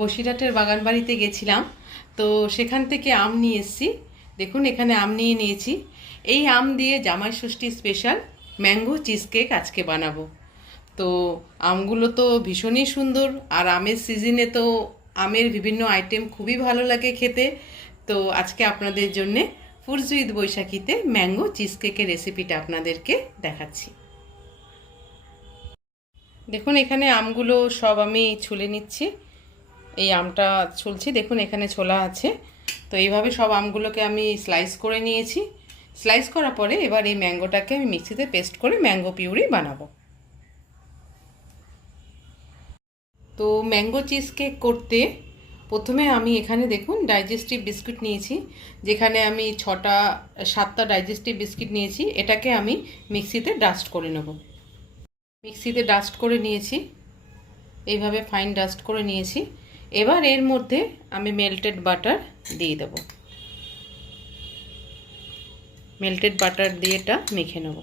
বসিরহাটের বাগান বাড়িতে গেছিলাম, তো সেখান থেকে আম নিয়ে এসেছি। দেখুন এখানে আম নিয়ে নিয়েছি। এই আম দিয়ে জামাই ষষ্ঠী স্পেশাল ম্যাঙ্গো চিজ কেক আজকে বানাবো। তো আমগুলো তো ভীষণই সুন্দর, আর আমের সিজনে তো আমের বিভিন্ন আইটেম খুবই ভালো লাগে খেতে। তো আজকে আপনাদের জন্যে ফুরজু ঈদ বৈশাখীতে ম্যাঙ্গো চিজ কেকের রেসিপিটা আপনাদেরকে দেখাচ্ছি। দেখুন এখানে আমগুলো সব আমি ছুলে নিচ্ছি। এই আমটা ছুলছি, দেখুন এখানে ছোলা আছে। তো এইভাবে সব আমগুলোকে আমি স্লাইস করে নিয়েছি। স্লাইস করার পরে এবার এই ম্যাঙ্গোটাকে আমি মিক্সিতে পেস্ট করে ম্যাঙ্গো পিউরি বানাবো। তো ম্যাঙ্গো চিজ কেক করতে প্রথমে আমি এখানে দেখুন ডাইজেস্টিভ বিস্কুট নিয়েছি, যেখানে আমি 7টা ডাইজেস্টিভ বিস্কিট নিয়েছি। এটাকে আমি মিক্সিতে ডাস্ট করে নেব। মিক্সিতে ডাস্ট করে নিয়েছি, এইভাবে ফাইন ডাস্ট করে নিয়েছি। এবার এর মধ্যে আমি মেল্টেড বাটার দিয়ে দেব। মেল্টেড বাটার দিয়ে এটা মেখে নেব।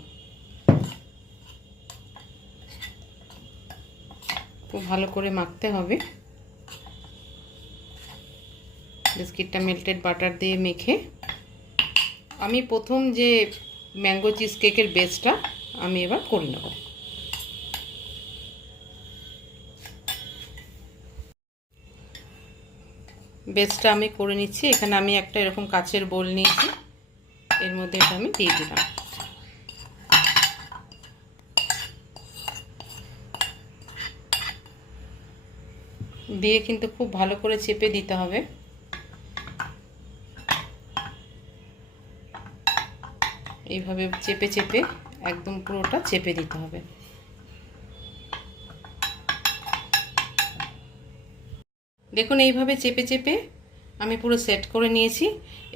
খুব ভালো করে মাখতে হবে। বিস্কিটটা মেল্টেড বাটার দিয়ে মেখে আমি প্রথম যে ম্যাঙ্গো চিজ কেকের বেসটা আমি এবার করে নেব। বেসটা আমি করে নিচ্ছি। এখানে আমি একটা এরকম কাচের বোল নিয়েছি, এর মধ্যে এটা আমি দিয়ে দিলাম। দিয়ে কিন্তু খুব ভালো করে চেপে দিতে হবে। এইভাবে চেপে চেপে একদম পুরোটা চেপে দিতে হবে। দেখুন এইভাবে চেপে চেপে আমি পুরো সেট করে নিয়েছি।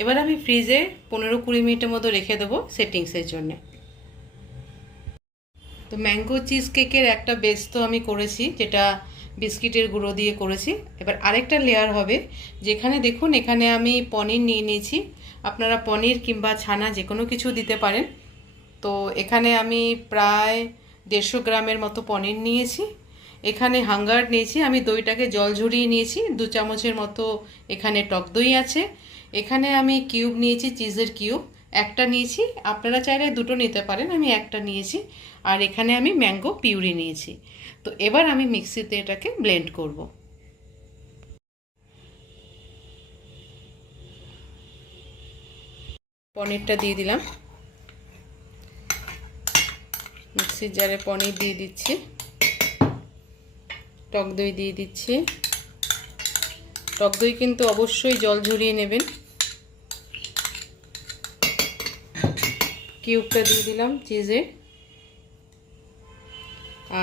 এবার আমি ফ্রিজে 15-20 মিনিটের মতো রেখে দেবো সেটিংসের জন্য। তো ম্যাঙ্গো চিজ কেকের একটা বেস তো আমি করেছি, যেটা বিস্কিটের গুঁড়ো দিয়ে করেছি। এবার আরেকটা লেয়ার হবে, যেখানে দেখুন এখানে আমি পনির নিয়ে নিয়েছি। আপনারা পনির কিংবা ছানা যে কোনো কিছু দিতে পারেন। তো এখানে আমি প্রায় 150 গ্রামের মতো পনির নিয়েছি। এখানে হাঙ্গার নিয়েছি, আমি দইটাকে জল ঝরিয়ে নিয়েছি। 2 চামচের মতো এখানে টক দই আছে। এখানে আমি কিউব নিয়েছি, চিজের কিউব একটা নিয়েছি। আপনারা চাইলে 2টো নিতে পারেন, আমি একটা নিয়েছি। আর এখানে আমি ম্যাঙ্গো পিউরি নিয়েছি। তো এবার আমি মিক্সিতে এটাকে ব্লেন্ড করব। পনিরটা দিয়ে দিলাম, মিক্সির জারে পনির দিয়ে দিচ্ছি, টক দই দিয়ে দিচ্ছি। টক দই কিন্তু অবশ্যই জল ঝরিয়ে নেবেন। কিউবটা দিয়ে দিলাম চিজে।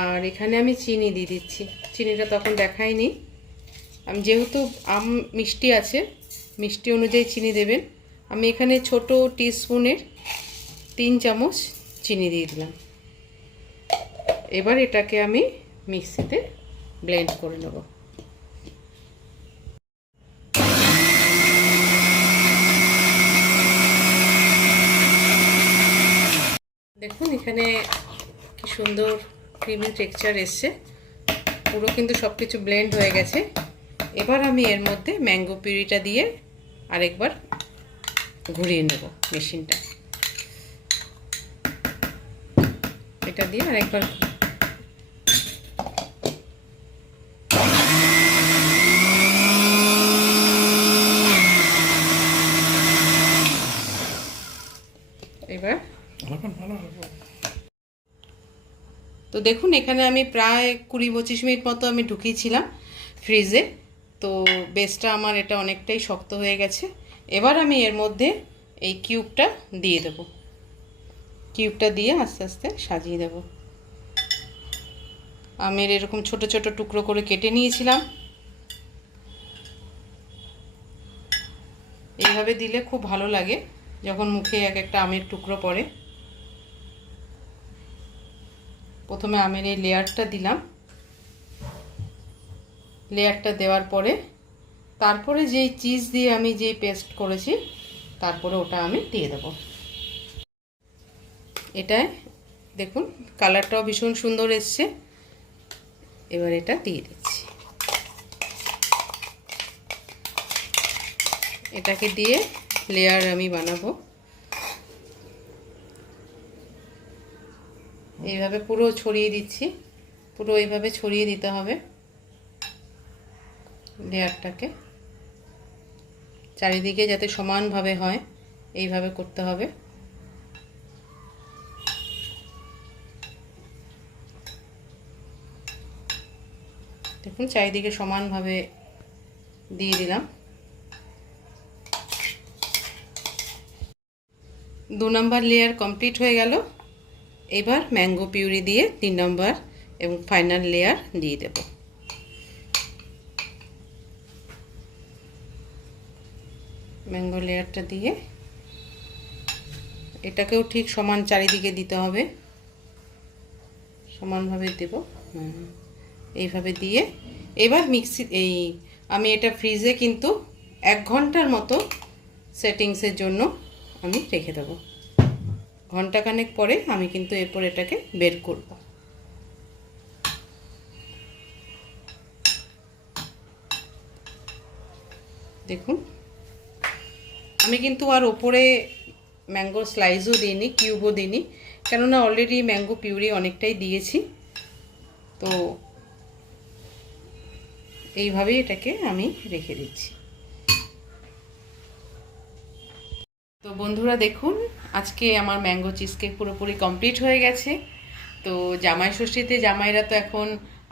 আর এখানে আমি চিনি দিয়ে দিচ্ছি। চিনিটা তখন দেখাইনি, আমি যেহেতু আম মিষ্টি আছে, মিষ্টি অনুযায়ী চিনি দেবেন। আমি এখানে ছোট টিস্পুনের 3 চামচ চিনি দিয়ে দিলাম। এবার এটাকে আমি মিক্সিতে ব্লেন্ড করে নেব। দেখুন এখানে কি সুন্দর ক্রিমি টেক্সচার এসছে, পুরো কিন্তু সব কিছু ব্লেন্ড হয়ে গেছে। এবার আমি এর মধ্যে ম্যাঙ্গো পিউরিটা দিয়ে আরেকবার ঘুরিয়ে নেব মেশিনটা। এটা দিয়ে আরেকবার এবার তো দেখুন এখানে আমি প্রায় 20-25 মিনিট মতো আমি ঢুকিয়েছিলাম ফ্রিজে। তো বেসটা আমার এটা অনেকটাই শক্ত হয়ে গেছে। এবার আমি এর মধ্যে এই কিউবটা দিয়ে দেব। কিউবটা দিয়ে আস্তে আস্তে সাজিয়ে দেব। আমের এরকম ছোট ছোট টুকরো করে কেটে নিয়েছিলাম। এইভাবে দিলে খুব ভালো লাগে যখন মুখে এক একটা আমের টুকরো পড়ে। প্রথমে আমের এই লেয়ারটা দিলাম। লেয়ারটা দেওয়ার পরে তারপরে যেই চিজ দিয়ে আমি যে পেস্ট করেছি তারপরে ওটা আমি দিয়ে দেব। এটায় দেখুন কালারটাও ভীষণ সুন্দর এসছে। এবার এটা দিয়ে দিচ্ছি। এটাকে দিয়ে লেয়ার আমি বানাবো। এইভাবে পুরো ছড়িয়ে দিচ্ছি, পুরো এইভাবে ছড়িয়ে দিতে হবে লেয়ারটাকে, চারিদিকে যাতে সমানভাবে হয় এইভাবে করতে হবে। দেখুন চারিদিকে সমানভাবে দিয়ে দিলাম। 2 নম্বর লেয়ার কমপ্লিট হয়ে গেল। এবার ম্যাঙ্গো পিউরি দিয়ে 3 নম্বর এবং ফাইনাল লেয়ার দিয়ে দেব। ম্যাঙ্গো লেয়ারটা দিয়ে এটাকেও ঠিক সমান চারিদিকে দিতে হবে, সমানভাবে দেব। এইভাবে দিয়ে এবার আমি এটা ফ্রিজে কিন্তু 1 ঘন্টার মতো সেটিংসের জন্য আমি রেখে দেবো। ঘন্টাখানেক পরে আমি কিন্তু এরপর এটাকে বের করব। দেখুন আমি কিন্তু আর ওপরে ম্যাঙ্গো স্লাইসও দিইনি, কিউবও দিইনি, কেননা অলরেডি ম্যাঙ্গো পিউরি অনেকটাই দিয়েছি। তো এইভাবেই এটাকে আমি রেখে দিচ্ছি। তো বন্ধুরা দেখুন আজকে আমার ম্যাঙ্গো চিজকেক পুরোপুরি কমপ্লিট হয়ে গেছে। তো জামাই ষষ্ঠীতে জামাইরা তো এখন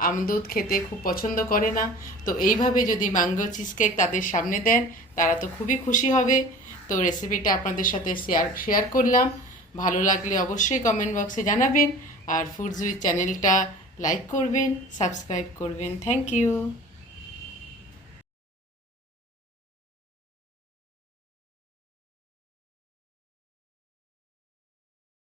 আমদুধ খেতে খুব পছন্দ করে না, তো এইভাবে যদি ম্যাঙ্গো চিজকেক তাদের সামনে দেন তারা তো খুবই খুশি হবে। তো রেসিপিটা আপনাদের সাথে শেয়ার করলাম। ভালো লাগলে অবশ্যই কমেন্ট বক্সে জানাবেন, আর ফুডস উইথ চ্যানেলটা লাইক করবেন, সাবস্ক্রাইব করবেন। Thank you.